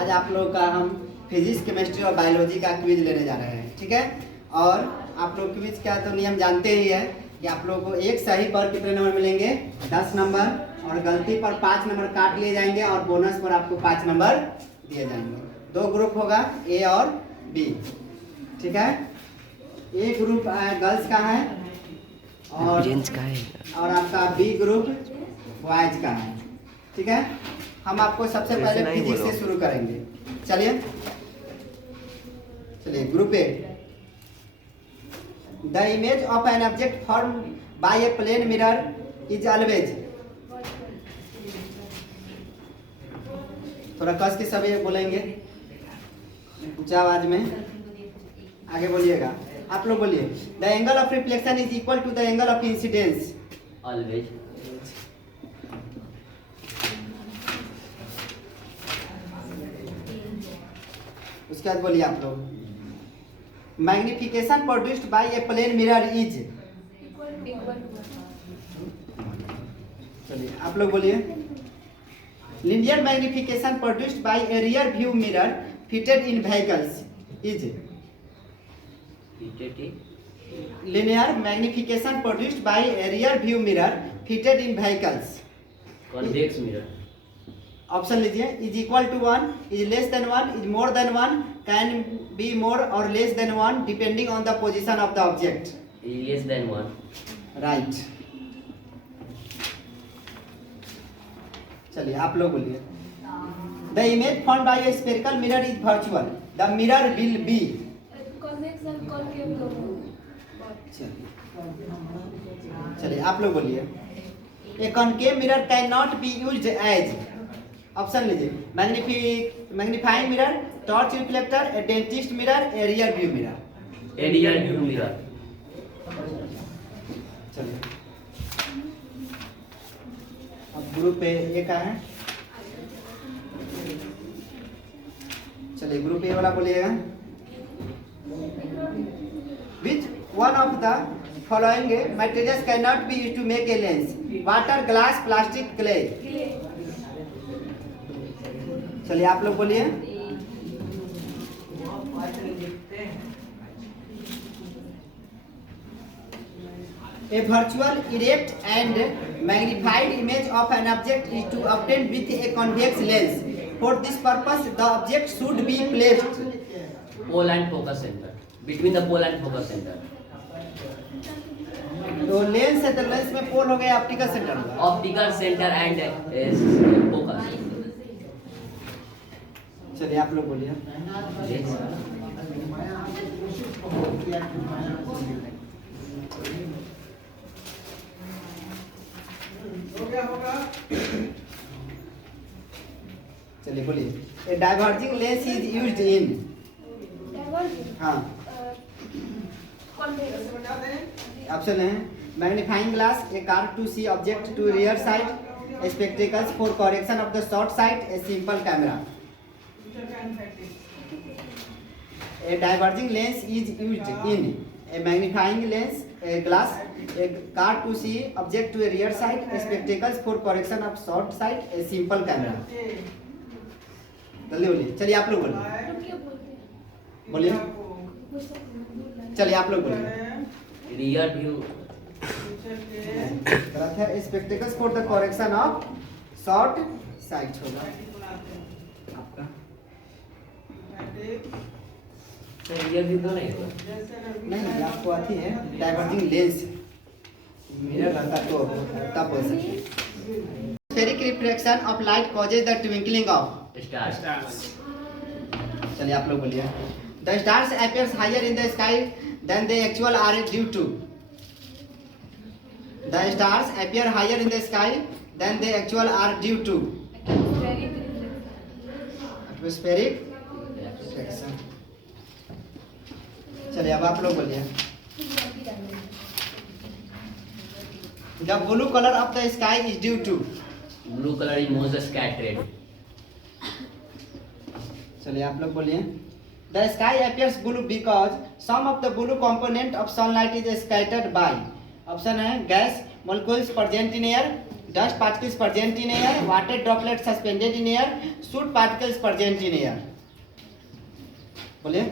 आज आप लोग का हम फिजिक्स, केमिस्ट्री और बायोलॉजी का क्विज लेने जा रहे हैं, ठीक है। और आप लोग क्विज का तो नियम जानते ही है कि आप लोगों को एक सही पर कितने नंबर मिलेंगे, 10 नंबर, और गलती पर 5 नंबर काट लिए जाएंगे और बोनस पर आपको 5 नंबर दिए जाएंगे। 2 ग्रुप होगा, ए और बी, ठीक है। ए ग्रुप गर्ल्स का है और जेंट्स का है, और आपका बी ग्रुप बॉयज का है, ठीक है। हम आपको सबसे पहले फिजिक्स से शुरू करेंगे। चलिए group A. The image of an object form by a plane mirror is always, थोड़ा कस के सब ये बोलेंगे ऊंचा आवाज में, आगे बोलिएगा। आप लोग बोलिए। The angle of reflection is equal to the angle of incidence always. उसके बाद बोलिए आप लोग। Magnification produced by a plane mirror is, चलिए आप लोग बोलिए। Linear magnification produced by a rear view mirror fitted in vehicles is, linear magnification produced by a rear view mirror fitted in vehicles, convex mirror. Option लीजिए। Is equal to 1, is less than 1, is more then 1, can be more or less than 1 depending on the position of the object. Less than 1। Right. चलिए आप लोग बोलिए। The image formed by a spherical mirror is virtual, the mirror will be, चलिए आप लोग बोलिए। A concave mirror can not be used as, option लीजिए। Magnifying mirror, torch reflector, a dentist mirror, a rear view mirror. A rear view mirror. चलिए अब group A का है। चलिए ग्रुप ए वाला बोलिएगा। Which one of the following materials can not be used to make a lens, water, glass, plastic, clay. चलिए आप लोग बोलिए। A virtual, erect and magnified image of an object is to obtain with a convex lens. For this purpose, the object should be placed pole and focus centre, between the pole and focus centre. तो lens है तो lens में pole हो गया, optical centre होगा। Optical centre and focus. चलिए आप लोग बोलिए। चलिए बोलिए। A diverging lens is used in, हाँ ऑप्शन है। Magnifying glass, a car to see object to rear side, spectacles for correction of the short side, a simple camera. A diverging lens is used in a magnifying lens, a glass, a car to see object to a rear side, a spectacles for correction of short sight, a simple camera। जल्दी बोलिए। चलिए आप लोग बोलिए। बोलिए। चलिए आप लोग बोलिए। रियर व्यू गलत है। Spectacles for the correction of short site होगा आपका। रियर व्यू तो नहीं होगा। नहीं, आपको आती है डाइवर्जिंग लेंस, मिरर रहता तो तब बोल सकते। Spheric reflection of light causes the twinkling of stars. चलिए आप लोग बोलिए। The stars appears higher in the sky than they actual are due to, the stars appear higher in the sky than they actual are due to atmospheric reflection. चलिए अब आप लोग बोलिए। The blue colour of the sky is due to, blue colour is most scattered. चलिए आप लोग बोलिए। The sky appears blue because some of the blue component of sunlight is scattered by, option है gas, molecules present in air, dust particles present in air, water droplet suspended in air, soot particles present in air. बोलिए।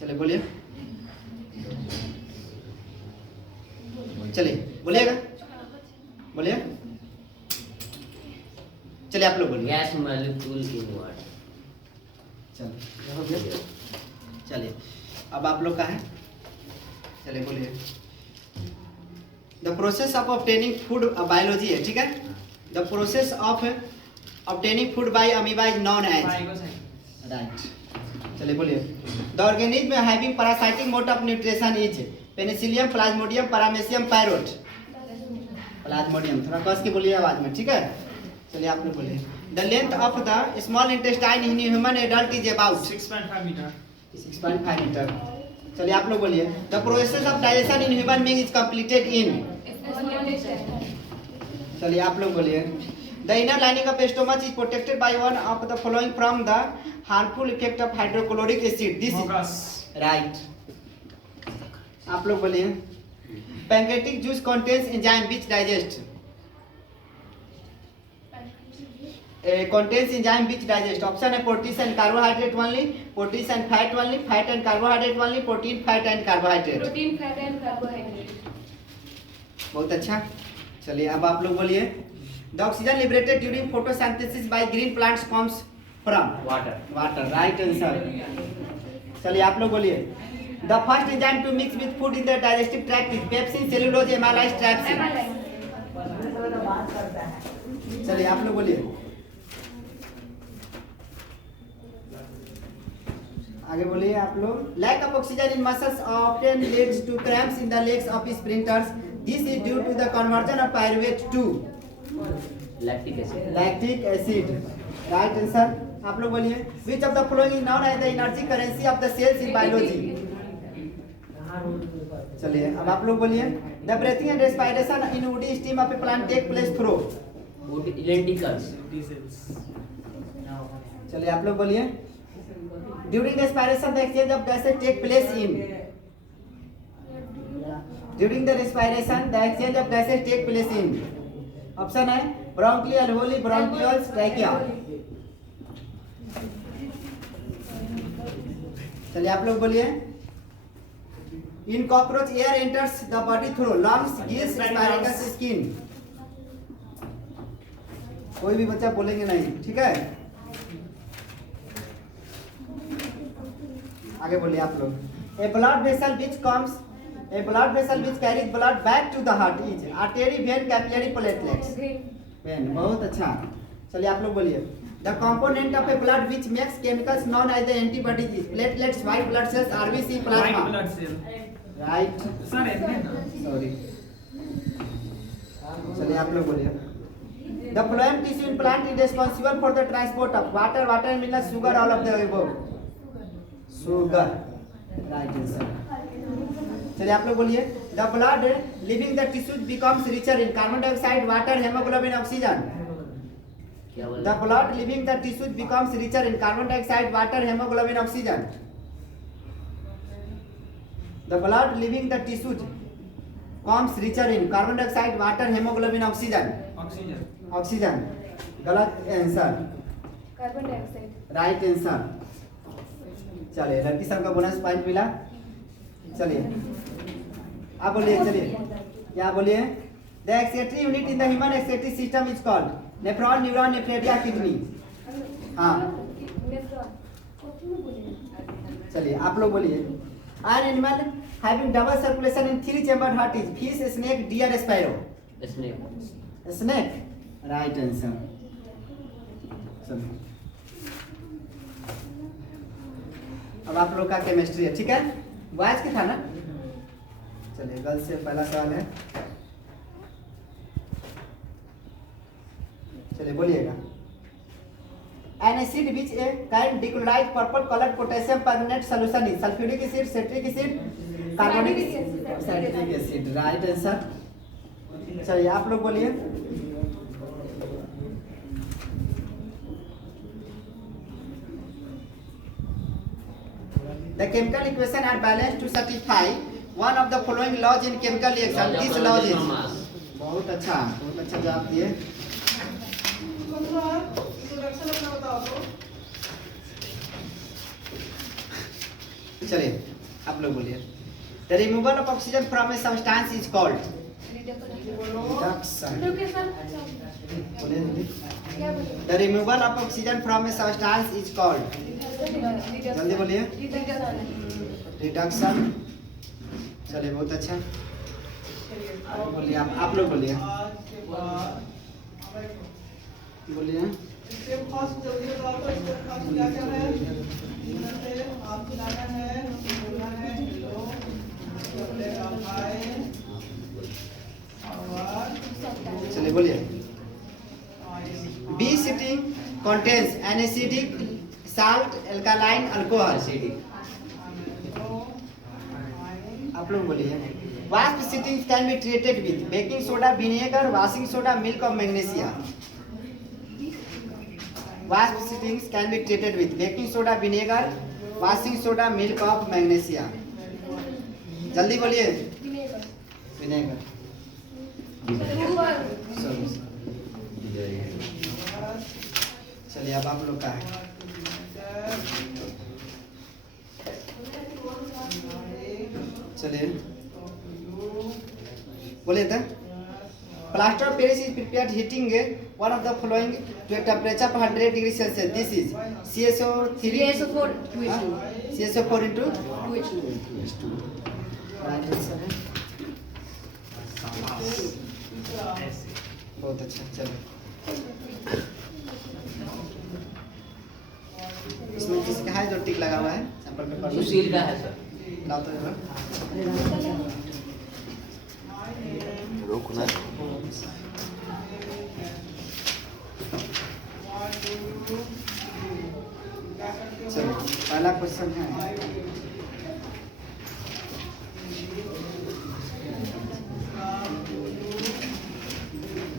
चलिए बोलिए, चलिए बोलिएगा, बोलिए, चलिए आप लोग बोलिए। Gas molecule in water. चलिए चलिए अब आप लोग का है, चलिए बोलिए। The process of obtaining food biology है, ठीक है। The process of obtaining food by amoeba is known as, right. चलिए बोलिए। The organism having parasitic mode of nutrition is penicillium, plasmodium, paramecium, parrot. Plasmodium, थोड़ा कस के बोलिए आवाज में, ठीक है। चलिए आप लोग बोलिए। The length of the small intestine in human adult is about 6.5 metre. 6.5 metre. चलिए आप लोग बोलिए। The process of digestion in human being is completed in. चलिए आप लोग बोलिए। The inner lining of stomach is protected by one of the following from the harmful effect of hydrochloric acid, this is right. आप लोग बोलिए। Pancreatic juice contains enzyme which digest, contains enzyme which digest. Option है proteins and carbohydrate only, proteins and fat only, fat and carbohydrate only, protein, fat and carbohydrate. Protein, fat and carbohydrate. बहुत अच्छा। चलिए अब आप लोग बोलिए। The oxygen liberated during photosynthesis by green plants comes from water. water, right answer. चलिए आप लोग बोलिए। The first enzyme to mix with food in the digestive tract is pepsin, cellulose, amylase, trypsin. चलिए आप लोग बोलिए। आगे बोलिए आप लोग। Lack of oxygen in muscles often leads to cramps in the legs of sprinters, this is due to the conversion of pyruvate to lactic acid. Lactic acid, right answer. आप लोग बोलिए। Which of the following is known as the energy currency of the cells in biology. चलिए अब आप लोग बोलिए। The breathing and respiration in woody stem of a plant take place through lenticels. चलिए आप लोग बोलिए। During respiration, the exchange of gases take place in. During the respiration, the exchange of gases take place in. Option है bronchi, alveoli, bronchioles, trachea. चलिए आप लोग बोलिए। In cockroach, air enters the body through lungs, gills, asparagus, skin. कोई भी बच्चा बोलेंगे नहीं, ठीक है। आगे बोलिए आप लोग। A blood vessel which carries blood back to the heart is artery, vein, capillary, platelets. Vein, बहुत अच्छा। चलिए आप लोग बोलिए। The component of a blood which makes chemicals known as the antibodies is platelets, white blood cells, RBC, plasma. White blood cell. Right. Sir ऐसे ना। Sorry. चलिए आप लोग बोलिए। The phloem tissue in plant is responsible for the transport of water, minerals, sugar, all of the above. Sugar, right answer. चलिए आप लोग बोलिए। The blood leaving the tissues becomes richer in carbon dioxide, water, hemoglobin, oxygen. क्या बोला? The blood leaving the tissues becomes richer in carbon dioxide, water, hemoglobin, oxygen. The blood leaving the tissues becomes richer in carbon dioxide, water, hemoglobin, oxygen. Oxygen. Oxygen. गलत answer, carbon dioxide. Right answer. चलिए लड़की सब का bonus point मिला। चलिए आप बोलिए। चलिए क्या बोलिए। The excretory unit in the human excretory system is called nephron, neuron, nephridia, kidney. हाँ चलिए आप लोग बोलिए। An animal having double circulation in 3 chamber heart is fish, snake, deer, sparrow. Snake. Snake, right answer. चलिए अब आप लोग का केमिस्ट्री है, ठीक है। बॉयज के था ना। चलिए गर्ल्स से पहला सवाल है। चलिए बोलिएगा। An acid which a kind dechloride purple colored potassium permanent solution is sulfuric acid, citric acid, carbonic acid, citric acid, right answer। चलिए आप लोग बोलिए। The chemical equation are balanced to satisfy one of the following laws in chemical reaction, this laws is. mass. बहुत अच्छा जवाब दिए। चलिए आप लोग बोलिए। The removal of oxygen from a substance is called. रुकिए सर। बोलिए जल्दी। क्या बोले? The removal of oxygen from a substance is called. जल्दी बोलिए। रिडक्शन। चलिए बहुत अच्छा। बोलिए आप लोग बोलिए। बोलिए। चलिए बोलिए। Be sitting contains an acidic salt, alkaline, alcohol. Acidic. आप लोग बोलिए। Wasp stings can be treated with baking soda, vinegar, washing soda, milk of magnesia. Wasp stings can be treated with baking soda, vinegar, washing soda, milk of magnesia. जल्दी बोलिए। Vinegar. चलिए अब आप लोग का है। चलिए बोलिए तो। Plaster of Paris is prepared heating one of the following to a temperature of 100 degree Celsius. This is CSO3. CSO4 CSO4 into right answer है। बहुत अच्छा। चलो इसमें किसका है जो टिक लगा हुआ है सैंपल पेपर में? सुशील का है सर। लाओ तो जरा। रोकना चलो पहला क्वेश्चन है।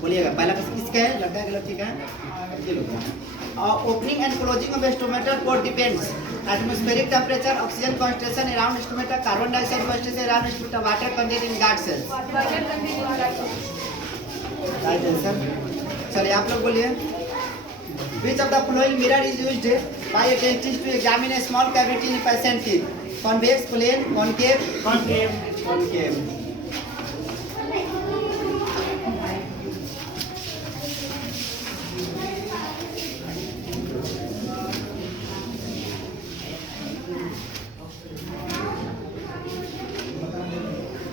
बोलिएगा पहला क्वेश्चन किसका है? लड़का के लड़की का है? Opening and closing of stomata code depends atmospheric temperature, oxygen concentration around stomata, carbon dioxide concentration around stomata, water content in guard cells. Right answer. चलिए आप लोग बोलिए। Which of the following mirror is used by a dentist to examine a small cavity in patient teeth? Convex, plane, concave? Concave. Concave.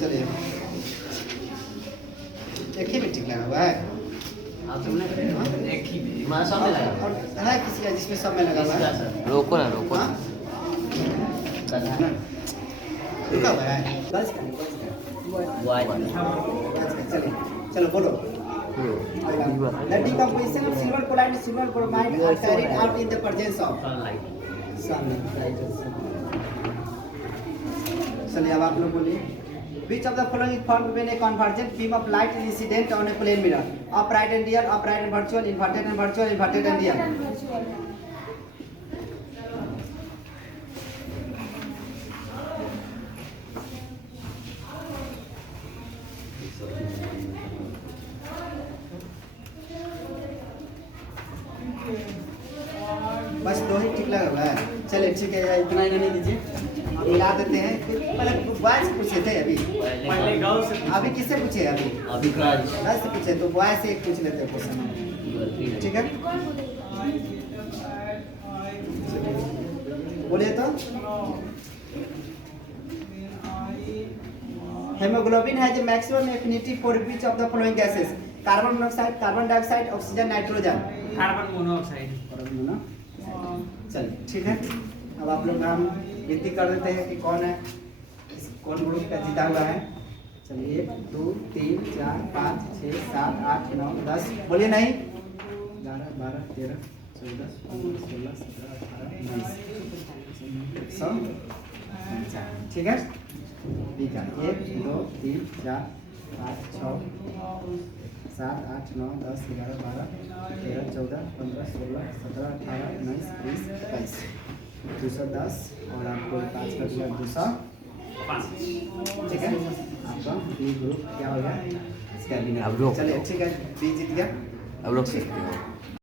चलिए एक ही में टिक लगा हुआ है। आप सबने एक ही में। हमारा सामने लगा और है किसी का जिसमें सब में लगा हुआ इसका है? सर। रोको ना रोको हाँ? ना रुका हुआ है। बस का। White. चलिए चलो बोलो। The decomposition of silver chloride and silver bromide are carried out in the presence of Sunlight. sunlight. Right answer. चलिए अब आप लोग बोलिए। Which of the following is formed when a convergent beam of light is incident on a plane mirror? Upright and real, upright and virtual, inverted and virtual, inverted and real. बस दो ही टिक लगा हुआ है। चलिए ठीक है इतना ही नहीं दीजिए, मिला देते हैं। पहले बॉय से पूछे थे अभी, पहले गाँव से अभी किससे पूछे? अभी अभी का बॉय से पूछे तो बॉय से एक पूछ लेते हैं क्वेश्चन। ठीक है बोलिए तो। Haemoglobin has a maximum affinity for which of the following gases? Carbon monoxide, carbon dioxide, oxygen, nitrogen. Carbon monoxide. चलिए ठीक है अब आप लोग हम गिनती कर देते हैं कि कौन है, कौन ग्रुप का जीता हुआ है। चलिए 1 2 3 4 5 6 7 8 9 10। बोलिए नहीं। 11 12 13 14 15 16 17 18 19 ठीक है। ठीक है 1 2 3 4 5 6 7 8 9 10 11 12 13 14 15 16 17 18 19 20 21 210 और आपको 5 का दिया 205। ठीक है, आपका बी ग्रुप क्या होगा? इसका अब रोक चलिए दो। ठीक है, बी जीत गया। अब रोक सकते हो।